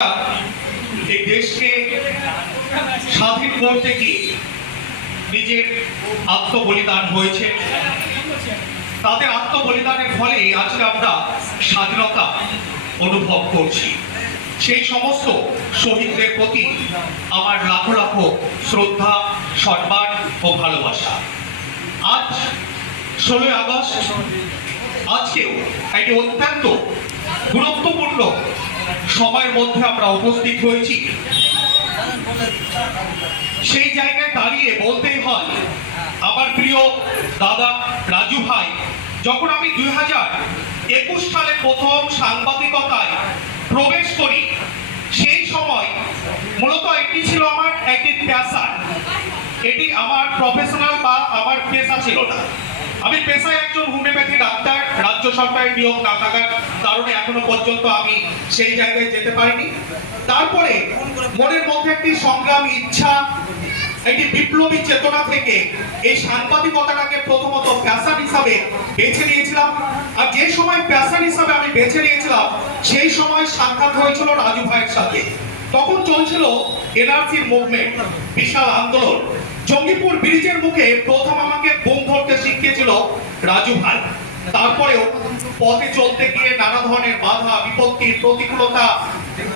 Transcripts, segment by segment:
এই দেশকে স্বাধীন করতে গিয়ে নিজের আত্মবলিদান হয়েছে। তাদের আত্মবলিদানের ফলে আজকে আমরা স্বাধীনতা অনুভব করছি। সেই সমস্ত শহীদদের প্রতি আমার লাখো লাখো শ্রদ্ধা, সম্মান ও ভালোবাসা। আজ 16 আগস্ট, আজকেও একটি অত্যন্ত গুরুত্বপূর্ণ সময়ের মধ্যে আমরা উপস্থিত হয়েছি। সেই জায়গায় দাঁড়িয়ে বলতেই হয়, আমার প্রিয় দাদা রাজু ভাই, যখন আমি 2021 সালে প্রথম সাংবাদিকতায় প্রবেশ করি, সেই সময় মূলত এটি ছিল আমার একটি পেশা। এটি আমার প্রফেশনাল বা আমার পেশা ছিল না। আমি পেশায় একজন হোমিওপ্যাথি ডাক্তার। রাজ্য সরকারের নিয়োগ না থাকার কারণে এখনো পর্যন্ত আমি সেই জায়গায় যেতে পারিনি। তারপরে মনের মধ্যে একটি সংগ্রাম, ইচ্ছা, একটি বিপ্লবী চেতনা থেকে এই সাংবাদিকতাটাকে প্রথমত প্যাশন হিসাবে বেছে নিয়েছিলাম। আর যে সময় প্যাশন হিসাবে আমি বেছে নিয়েছিলাম, সেই সময় সাক্ষাৎ হয়েছিল রাজু ভাইয়ের সাথে। তখন চলছিল এনআরসির মুভমেন্ট, বিশাল আন্দোলন। জঙ্গিপুর ব্রিজের মুখে প্রথম আমাকে বোম ধরতে শিখিয়েছিল রাজু ভাই। তারপরেও পথে চলতে গিয়ে নানা ধরনের বাধা, বিপত্তি, প্রতিকূলতা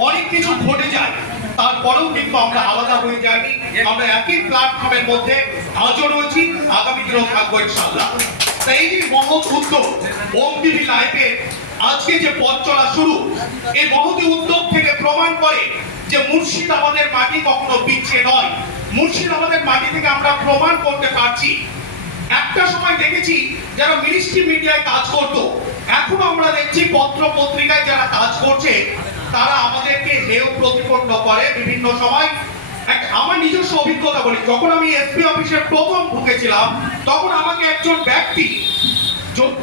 অনেক কিছু ঘটে যায়। তারপরেও কিন্তু আমরা আলাদা হয়ে যাইনি। আমরা একই প্ল্যাটফর্মের মধ্যে আজও রয়েছি, আগামী দিনেও থাকবো ইনশাআল্লাহ। তাই এই যে মহৎ উদ্যোগ ওম টিভি লাইভের আজকে যে পথ চলা শুরু, এই মহৎ উদ্যোগ থেকে প্রমাণ করে যে মুর্শিদাবাদের মাটি কখনো পিছিয়ে নয়। মুর্শিদাবাদের মাটি থেকে আমরা প্রমাণ করতে পারছি। একটা সময় দেখেছি যারা মিনিস্ট্রি মিডিয়ায় কাজ করত, এখন আমরা দেখছি পত্র পত্রিকায় যারা কাজ করছে, তারা আমাদেরকে হেয় প্রতিপন্ন করে বিভিন্ন সময়। আমার নিজস্ব অভিজ্ঞতা বলি, যখন আমি এসপি অফিসে প্রথম ঢুকেছিলাম, তখন আমাকে একজন ব্যক্তি,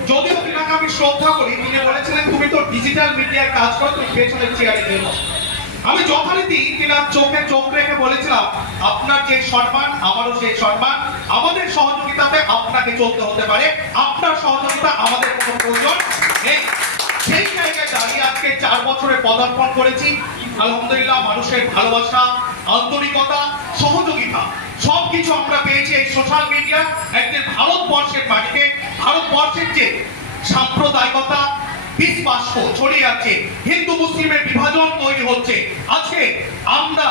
যদিও তিনাকে আমি শ্রদ্ধা করি, তিনি বলেছিলেন, তুমি তো ডিজিটাল মিডিয়ায় কাজ করো, তুমি পেছনের চেয়ারে যেও। আমি যথারীতি তিনার চোখে চোখ রেখে বলেছিলাম, আপনার যে সম্মান আমারও সেই সম্মান, আমাদের সহযোগিতাতে আপনাকে চলতে হতে পারে, আপনার সহযোগিতা আমাদের কোনো প্রয়োজন নেই। সেই জায়গায় দাঁড়িয়ে আজকে 4 বছরে পদার্পণ করেছি। আলহামদুলিল্লাহ, মানুষের ভালোবাসা, আন্তরিকতা, সহযোগিতা সবকিছু আমরা পেয়েছি এই সোশ্যাল মিডিয়া। একদিন ভারতবর্ষের মাটিতে, ভারতবর্ষের যে সাম্প্রদায়িকতা, বিস্বাস্য ছড়িয়ে যাচ্ছে, হিন্দু মুসলিমের বিভাজন তৈরি হচ্ছে, আজকে আমরা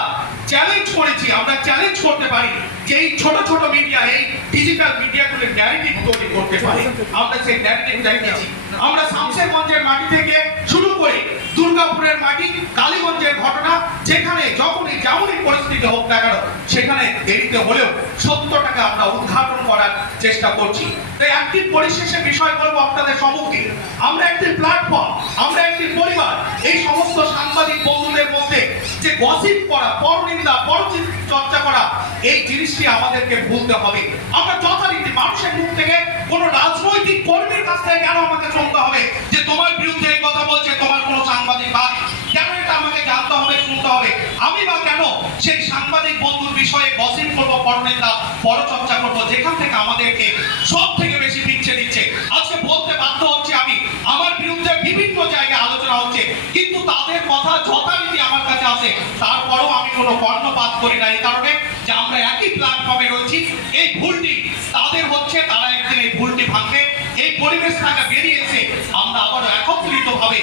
চ্যালেঞ্জ করেছি, আমরা চ্যালেঞ্জ করতে পারি যে এই ছোট ছোট মিডিয়া, এই ডিজিটাল মিডিয়াগুলোর ন্যারেটিভ তৈরি করতে পারে। আমরা সেই ন্যারেটিভ দেখিয়েছি। আমরা শামশেরগঞ্জের মাটি থেকে শুরু করে দুর্গাপুরের মাটি, কালীগঞ্জের ঘটনা, যেখানে যখনই যেমনই পরিস্থিতি হোক না কেন, সেখানে দেরিতে হলেও সত্যটাকে আমরা উদ্ঘাটন করার চেষ্টা করছি। তাই একটি পরিশেষে বিষয় বলবো আপনাদের সম্মুখে, আমরা একটি প্ল্যাটফর্ম, আমরা একটি পরিবার। এই সমস্ত সাংবাদিক বন্ধুদের মধ্যে যে গসিপ করা, পরনিন্দা, পরচর্চা করা, এই জিনিসটি আমাদেরকে ভুলতে হবে। আমরা যথারীতি মানুষের মুখ থেকে, কোন রাজনৈতিক কর্মীর কাছ থেকে কেন আমাকে শুনতে হবে যে তোমার বিরুদ্ধে এই কথা বলছে তোমার কোন সাংবাদিক ভাই, কেন এটা আমাকে জানতে হবে, শুনতে হবে? আমি বা কেন সেই সাংবাদিক বন্ধুর বিষয়ে গসিপ করবো, পরনিন্দা, পরচর্চা করবো, যেখান থেকে আমাদেরকে সব থেকে বেশি পিছিয়ে দিচ্ছে। আজকে বলতে বাধ্য হচ্ছে আমি, আমার বিরুদ্ধে বিভিন্ন জায়গায় আলোচনা হচ্ছে, কিন্তু তাদের কথা যথারীতি আমার কাছে আসে, তারপরেও আমি কোনো কর্ণপাত করি না। এই কারণে যে আমরা একই প্ল্যাটফর্মে রয়েছি। এই ভুলটি তাদের হচ্ছে, তারা একদিন এই ভুলটি ভাঙবে। এই পরিবেশ থেকে বেরিয়ে এসে আমরা আবারও একত্রিত ভাবে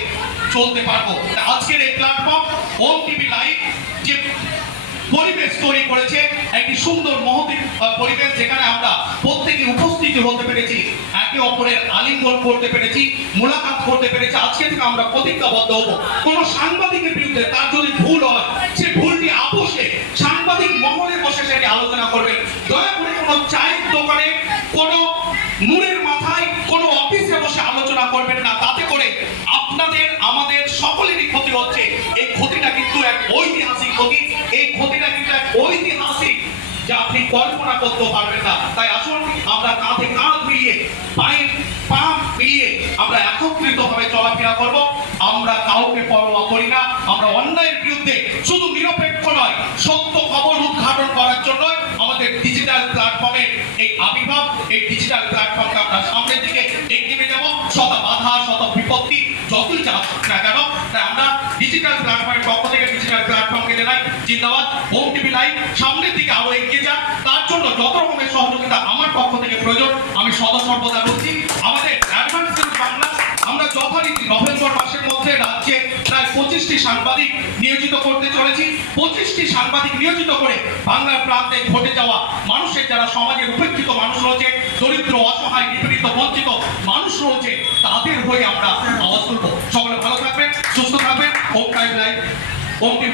চলতে পারবো। আজকের এই প্ল্যাটফর্ম ওম টিভি লাইভ যে পরিবেশ তৈরি করেছে, একটি সুন্দর মহৎ পরিবেশ, যেখানে আমরা প্রত্যেকে উপস্থিত হতে পেরেছি, একে অপরের আলিঙ্গন করতে পেরেছি, মোলাকাত করতে পেরেছি। আজকে থেকে আমরা প্রতিজ্ঞাবদ্ধ হব, কোন সাংবাদিকের বিরুদ্ধে তার যদি ভুল হয়, সে ভুলটি আপোষে সাংবাদিক মহলে বসে সেটি আলোচনা করবেন। দয়া করে কোনো চায়ের দোকানে, কোনো মুড়ের মাথায়, কোনো অফিসে বসে আলোচনা করবেন না। তাতে করে আপনাদের, আমাদের সকলেরই ক্ষতি হচ্ছে। এই ক্ষতিটা কিন্তু এক ঐতিহাসিক ক্ষতি। এই ক্ষতিটা কিন্তু এক ঐতিহাসিক, যা আপনি কল্পনা করতে পারবেন না। তাই আসুন আমরা কাঁধে কাঁধ মিলিয়ে, পায়ে পা মিলিয়ে আমরা একত্রিত ভাবে চলাফেরা করব। আমরা কাউকে পরোয়া করি না। আমরা অন্যায়ের বিরুদ্ধে শুধু নিরপেক্ষ নয়, সত্য খবর উদ্ঘাটন করার জন্য আমাদের ডিজিটাল প্ল্যাটফর্মের এই আবির্ভাব। এই ডিজিটাল প্ল্যাটফর্মকে আমরা সামনের দিকে এগিয়ে যাব। শত বাধা, শত বিপত্তি যতই চাপ না কেন, তাই আমরা ডিজিটাল প্ল্যাটফর্মের পক্ষ থেকে, ডিজিটাল জিন্দাবাদ। হোম টিভি লাইভ সামনের দিকে আরো এগিয়ে যান, তার জন্য যত রকমের সহযোগিতা আমার পক্ষ থেকে প্রয়োজন আমি সদা সর্বদা করছি। আমাদের অ্যাডভান্স নিউজ বাংলা আমরা যথারীতি নভেম্বর মাসের মধ্যে রাজ্যে প্রায় 25টি সাংবাদিক নিয়োজিত করতে চলেছি। 25টি সাংবাদিক নিয়োজিত করে বাংলার প্রান্তে ঘটে যাওয়া মানুষের, যারা সমাজের উপেক্ষিত মানুষ রয়েছে, দরিদ্র, অসহায়, নিপীড়িত, বঞ্চিত মানুষ রয়েছে, তাদের হয়ে আমরা আওয়াজ তুলব। সকলে ভালো থাকবেন, সুস্থ থাকবেন। Home time live, home TV.